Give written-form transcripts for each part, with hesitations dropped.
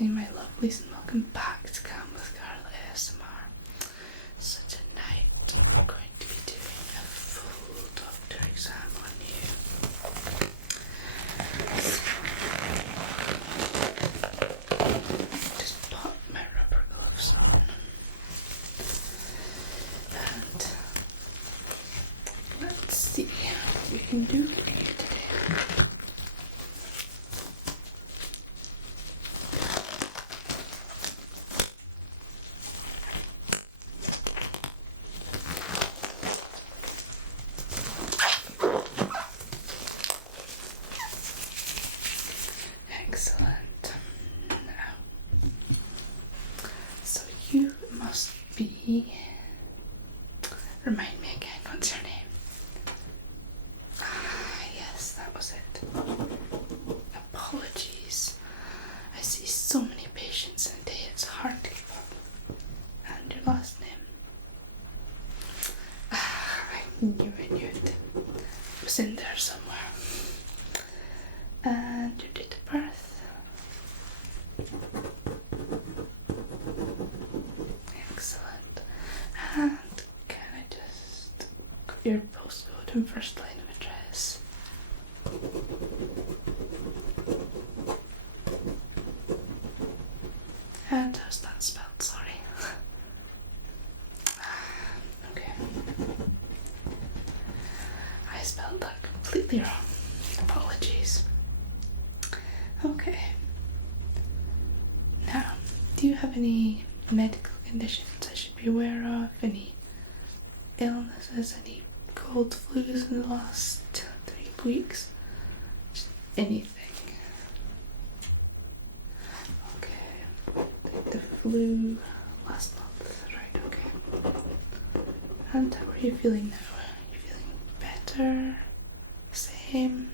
evening, my lovelies, and welcome back to Calm with Carla ASMR. So tonight I'm going to be doing a full doctor exam on you. So just pop my rubber gloves on and let's see what we can do. Excellent. Now, so you must be. Remind me again, what's your name? Ah, yes, that was it. Apologies. I see so many patients in a day, it's hard to keep up. And your last name? Ah, I knew it. It was in there somewhere. And your date of birth? Excellent. And can I just got your postcode and first line of address? And how's that spelled? Sorry. Okay. I spelled that completely wrong. Apologies. Okay. Now, do you have any medical conditions I should be aware of? Any illnesses? Any cold flus in the last 3 weeks? Just anything. Okay. The flu last month, right? Okay. And how are you feeling now? Are you feeling better? Same?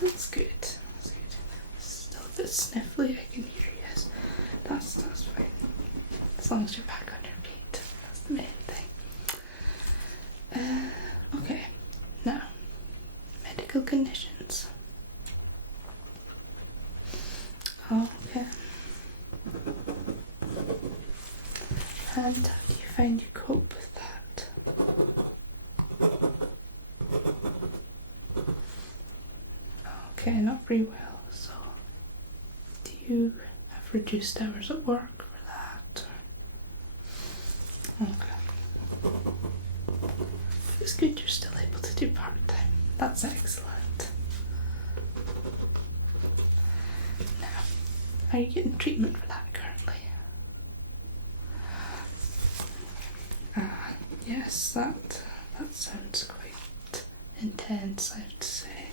That's good. That's good. Still a bit sniffly, I can hear, yes. That's fine. As long as you're back on your feet. That's the main thing. Okay. Now, medical conditions. Okay. And how do you find you cope with that? Okay, not very well. So, do you have reduced hours at work for that? Okay. It's good you're still able to do part-time. That's excellent. Now, are you getting treatment for that currently? Yes, that sounds quite intense, I would say.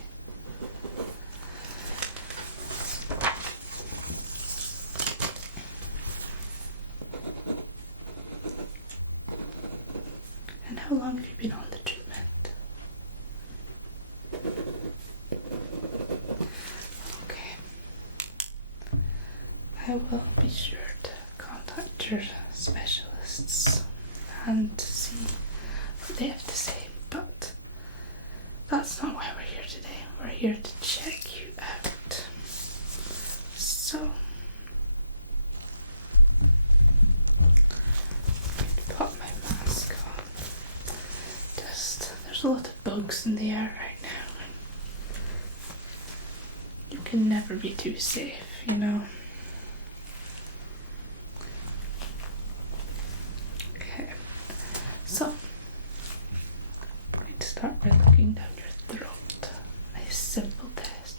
And how long have you been on the treatment? Okay. I will be sure to contact your specialists and see what they have to say, but that's not why we're here today. We're here to check you out. So, pop my mask on. There's a lot of bugs in the air right now. You can never be too safe, you know. Okay, so I'm going to start by looking down your throat. Nice simple test.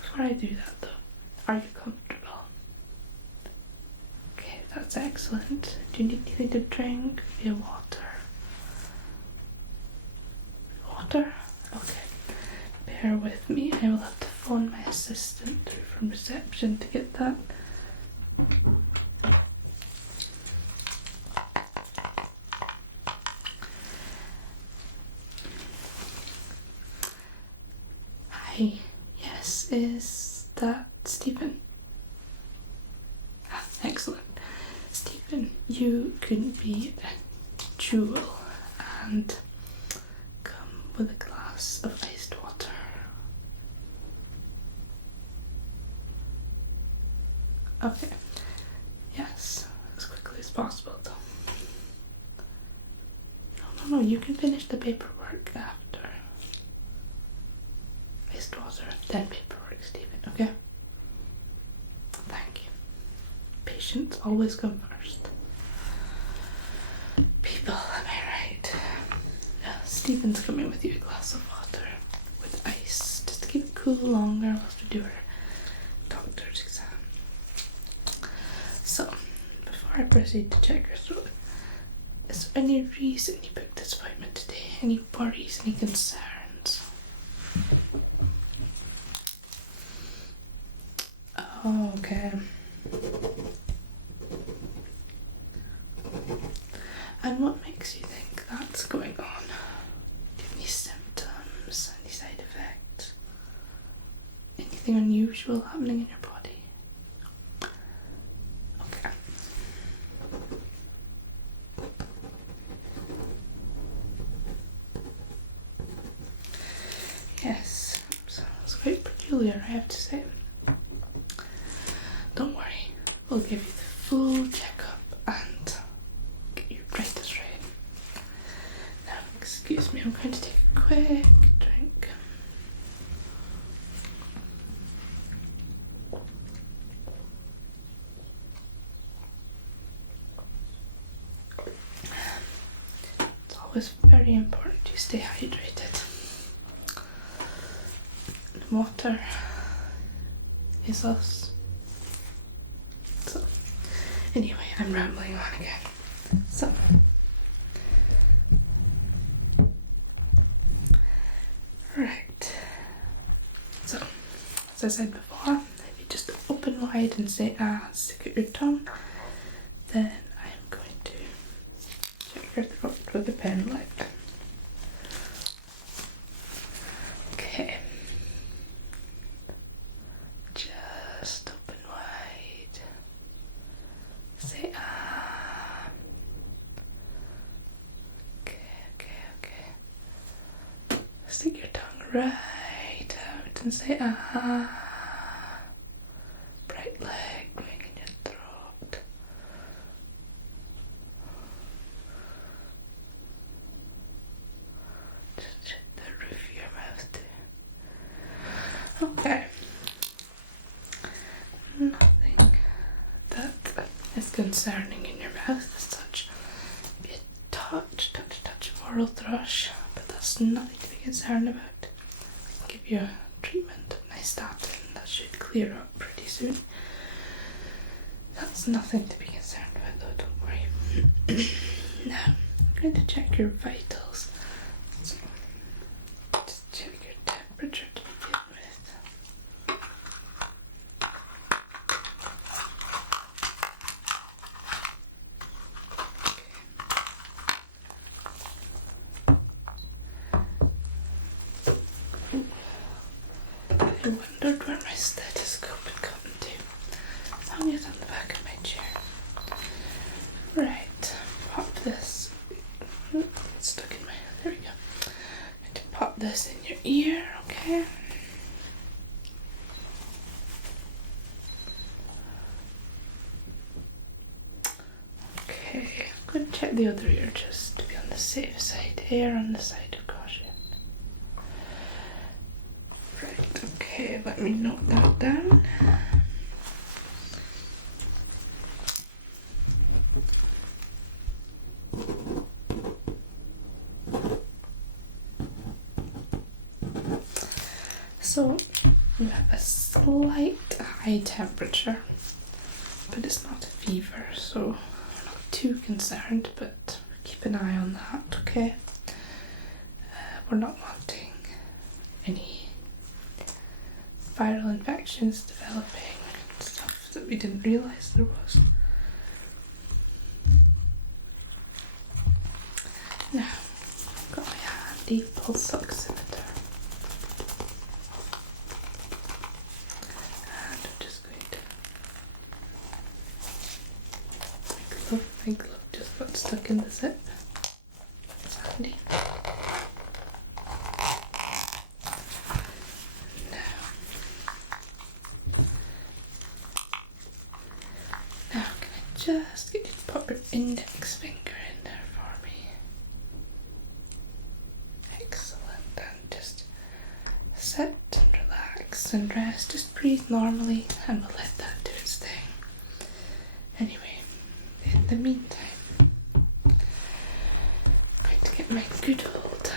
Before I do that though, are you comfortable? Okay, that's excellent. Do you need anything to drink? Maybe water? Water? Okay. Bear with me. I will have to phone my assistant from reception to get that. Hi. Yes, is that Stephen? Ah, excellent. Stephen, you could be a jewel and come with a glass of iced water. Okay. Yes, as quickly as possible though. No, you can finish the paperwork after. His daughter, then paperwork, Stephen, okay? Thank you. Patients always come first. People, am I right? Stephen's coming with you a glass of water with ice, just to keep it cool longer while we do our doctor's exam. So, before I proceed to check your throat, is there any reason you booked this appointment today? Any worries, any concerns? Oh, okay. And what makes you think that's going on? Do you have any symptoms, any side effects? Anything unusual happening in your body? Okay. Yes, so it's quite peculiar, I have to say. Don't worry, we'll give you the full checkup and get your practice right. Now, excuse me, I'm going to take a quick drink. It's always very important you stay hydrated. And water is us. So, anyway, I'm rambling on again. So, right. So, as I said before, if you just open wide and say stick out your tongue, then I'm going to check your throat with a pen like that. Okay. Just open wide. Say Okay. Stick your tongue right out and say Bright light going in your throat. Just check the roof of your mouth too. Okay. Nothing that is concerning in your mouth as such. Be a touch of oral thrush, but that's nothing to be concerned about. I'll give you a treatment, a nice statin, and that should clear up pretty soon. That's nothing to be concerned about though, don't worry. Now, I'm going to check your vitals. So, just check your temperature to begin with. I wondered where my stethoscope had come to. Hung it on the back of my chair. Right, pop this. It's stuck in my hand. There we go. I'm going to pop this in your ear, okay? Okay, I'm going to check the other ear just to be on the safe side. Air on the side of caution. Right, okay, let me note that down. So, you have a slight high temperature, but it's not a fever, so I'm not too concerned, but keep an eye on that, okay? We're not wanting any viral infections developing and stuff that we didn't realise there was. Now, I've got my handy pulse oximeter. And I'm just going to... My glove just got stuck in the zip. It's handy. Now, just get you to put your index finger in there for me. Excellent. And just sit and relax and rest. Just breathe normally and we'll let that do its thing. Anyway, in the meantime, I'm going to get my good old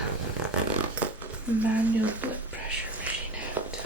manual blood pressure machine out.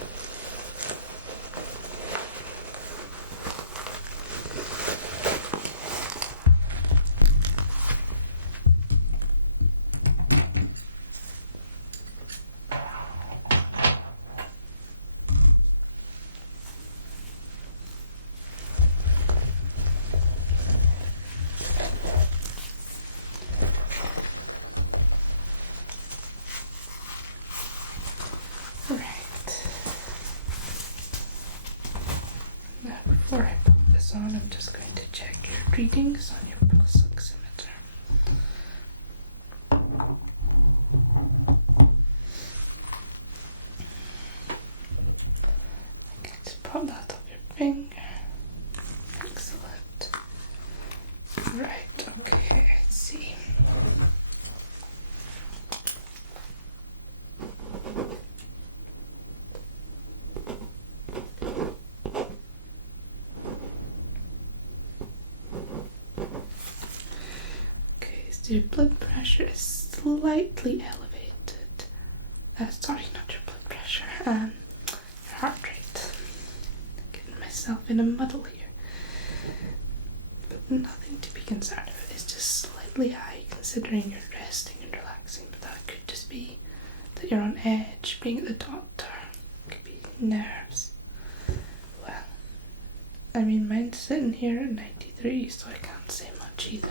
Before I put this on, I'm just going to check your readings on your pulse oximeter. Just put that on your finger. Excellent. Right, okay, let's see. Your blood pressure is slightly elevated. Sorry, not your blood pressure. Your heart rate. I'm getting myself in a muddle here. But nothing to be concerned about. It's just slightly high considering you're resting and relaxing. But that could just be that you're on edge, being at the doctor. It could be nerves. Well, I mean, mine's sitting here at 93, so I can't say much either.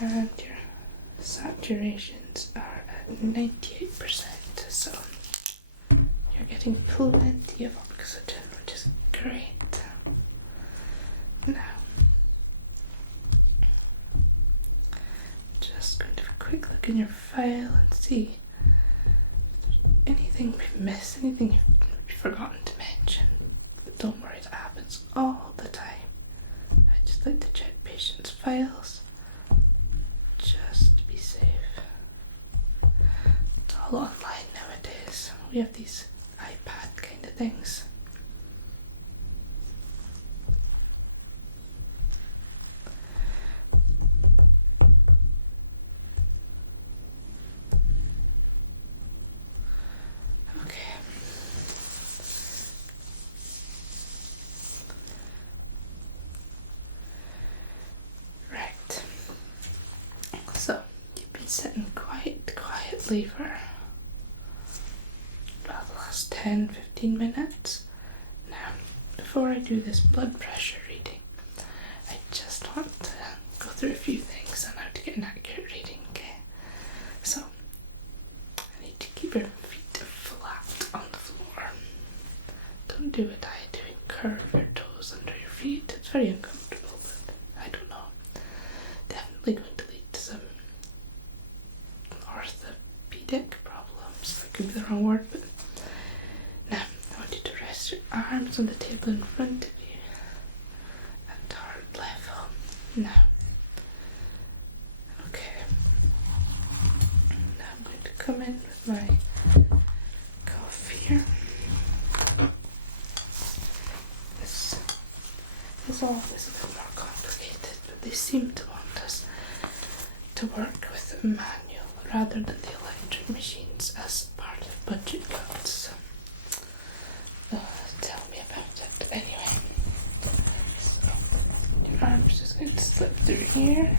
And your saturations are at 98%, so you're getting plenty of oxygen, which is great. Now, just going to have a quick look in your file and see anything we've missed, anything you've forgotten to mention. Don't worry, that happens all the time. I just like to check patients' files. All online nowadays. We have these iPad kind of things. Okay. Right. So, you've been sitting quite quietly for 10-15 minutes. Now, before I do this blood pressure reading, I just want to go through a few things on how to get an accurate reading, okay? So, I need to keep your feet flat on the floor. Don't do what I do and curve your toes under your feet. It's very uncomfortable, but I don't know. Definitely going to lead to some orthopedic problems. That could be the wrong word, but now, I want you to rest your arms on the table in front of you and heart level. Now, okay. Now I'm going to come in with my cuff here. This is all this a bit more complicated, but they seem to want us to work with manual rather than the electric machines as part of budget cuts. Tell me about it. Anyway, I'm just going to slip through here.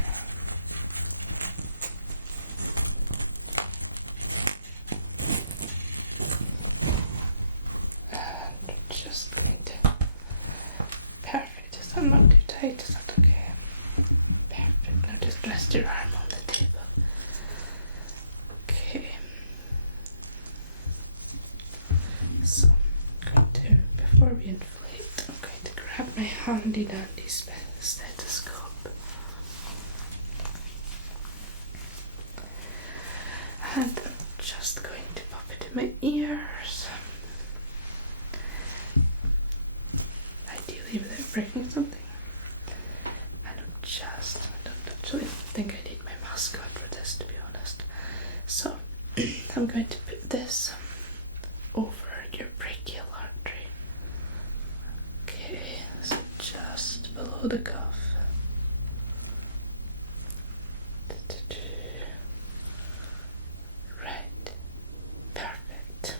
And just going to. Perfect. Is that not too tight? Is that okay? Perfect. Now just rest your arm on the table. Okay. So. Before we inflate, I'm going to grab my handy dandy stethoscope and I'm just going to pop it in my ears. breaking something. I don't actually think I need my mask up for this, to be honest. So I'm going to put this over your brachial artery. Okay, so just below the cuff. Right, perfect.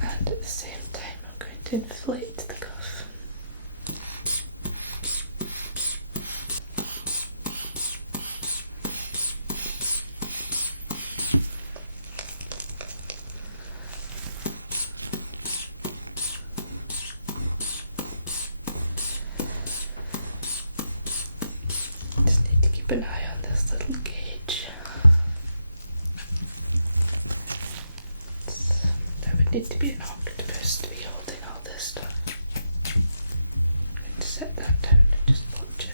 And at the same time, I'm going to inflate the cuff. Keep an eye on this little gauge. There would need to be an octopus to be holding all this stuff. Set that down and just watch it.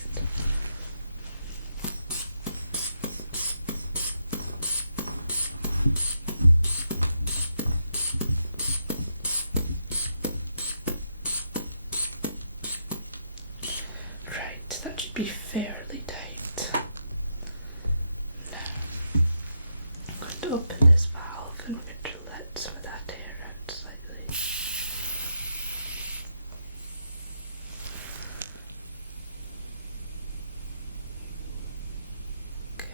Right, that should be fairly tight. Now, I'm going to open this valve and we're going to let some of that air out slightly. Okay.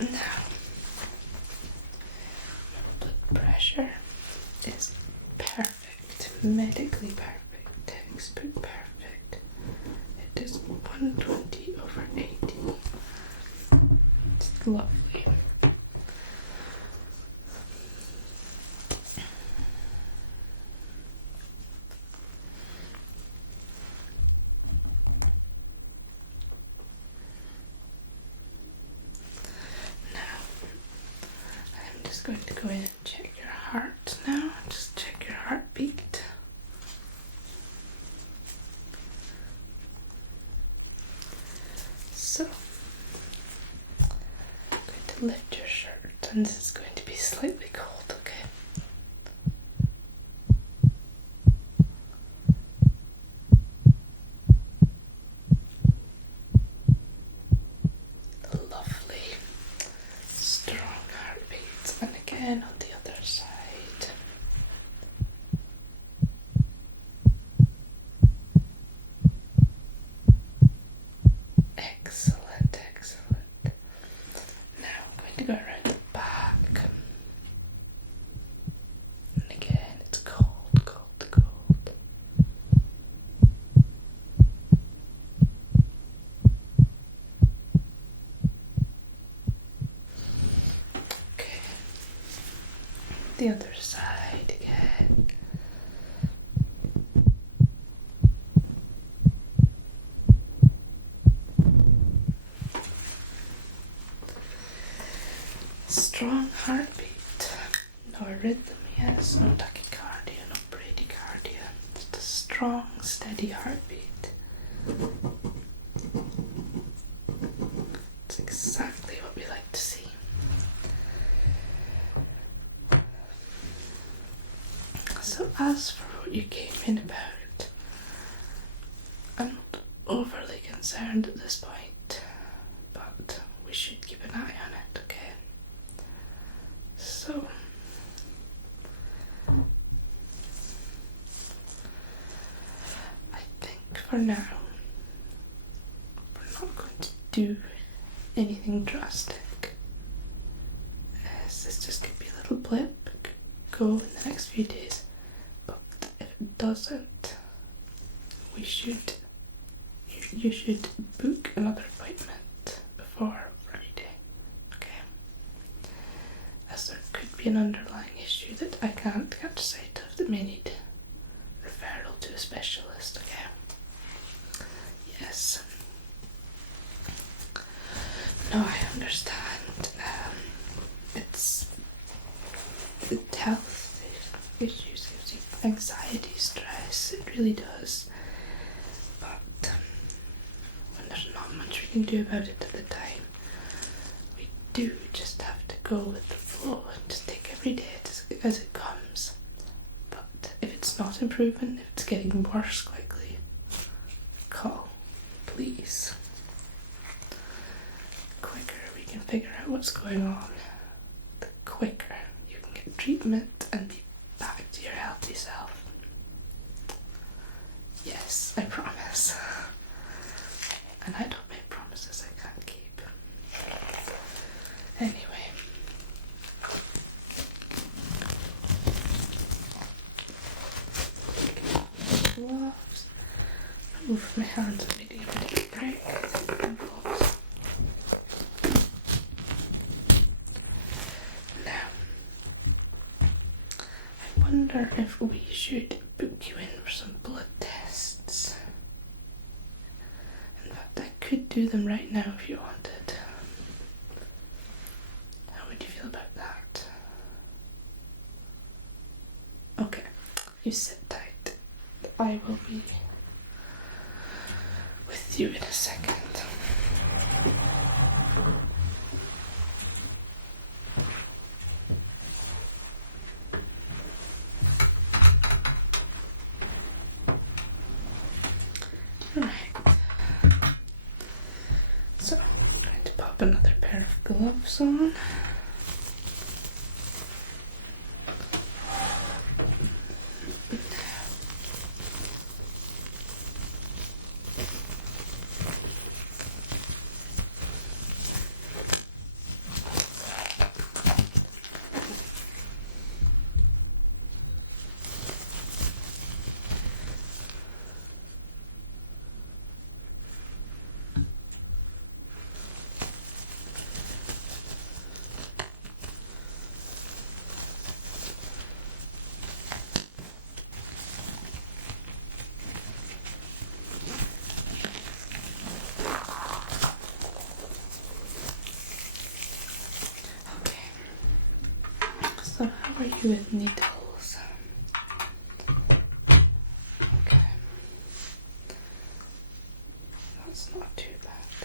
Now, your blood pressure is perfect, medically perfect, textbook perfect. It is 120/80. It's lovely. I'm just going to go in and check your heart now. Just check your heartbeat. So, I'm going to lift your shirt, and this is going to be slightly cold, okay? Lovely, strong heartbeats, and again on the other side. Excellent, excellent. Now I'm going to go around the back. And again, it's cold, cold, cold. Okay. The other side again. Strong heartbeat. No arrhythmias, no tachycardia, no bradycardia. Just a strong, steady heartbeat. It's exactly what we like to see. So as for what you came in about, I'm not overly concerned at this point, but we should keep an eye on it, okay? So, I think for now, we're not going to do anything drastic. Yes, this just could be a little blip, go in the next few days, but if it doesn't, we should, you should book another appointment before Friday, okay? As there could be an underlying issue that I can't catch sight of that may need referral to a specialist, okay? Yes. No, I understand. It's you can do about it at the time. We do just have to go with the flow and just take every day as it comes. But if it's not improving, it's getting worse quickly, call, please. The quicker we can figure out what's going on, the quicker you can get treatment and be back to your healthy self. Yes, I promise. And I don't make promises I can't keep. Anyway. Gloves. Move my hands, I'm needing a bit of a break, I think, from gloves. Now, I wonder if we should book you in for some blood tests. In fact, I could do them right now if you wanted. How would you feel about that? Okay, you sit tight. I will be with you in a second. Right. So I'm going to pop another pair of gloves on. So how are you with needles? Okay. That's not too bad.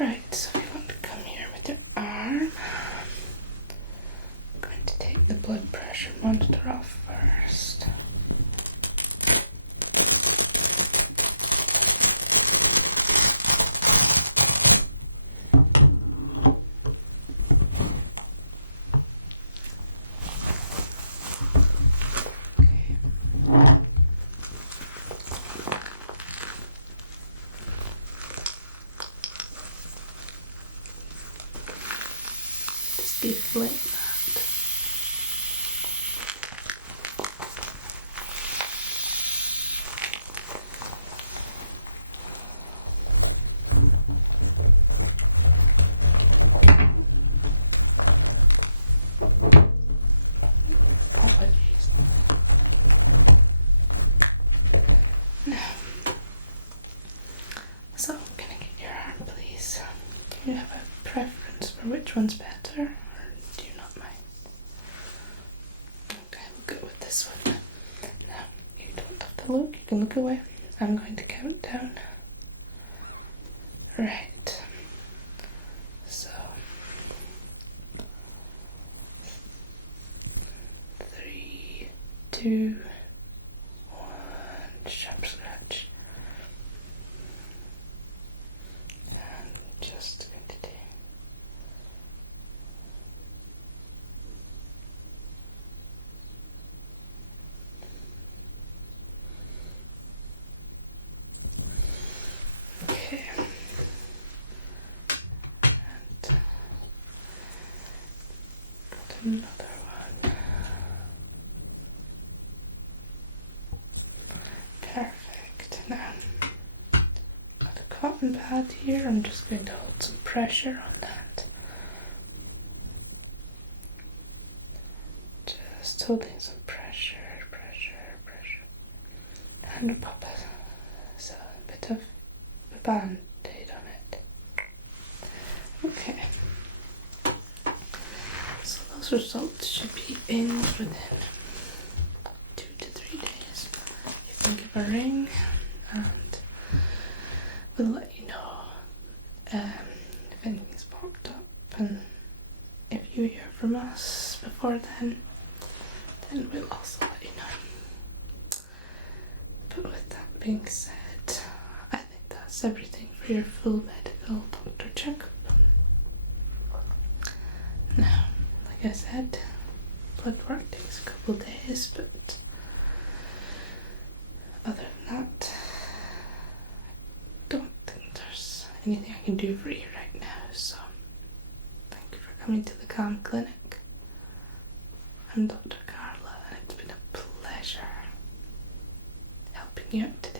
Right, so you're going to come here with your arm. I'm going to take the blood pressure monitor off first. Deflate that. Now, so I'm gonna get your arm, please. Do you have a preference for which one's better? Do you not mind? Okay, we'll go with this one. Now, you don't take a look, you can look away. I'm going to count down. Right. So, 3, 2, 1, sharp scratch. And just going to do. Okay. And another one. Perfect. Now, the cotton pad here, I'm just going to hold some pressure on that. Just holding some pressure. And we'll pop a bit of a band-aid on it. Okay. So those results should be in within 2 to 3 days. You can give a ring and we'll let you know if anything's popped up, and if you hear from us before then we'll also let you know. But with that being said, I think that's everything for your full medical doctor checkup. Now, like I said, blood work takes a couple of days, but other than that, don't think there's anything I can do for you right now, so thank you for coming to the Calm Clinic. I'm Dr. Carla, and it's been a pleasure helping you out today.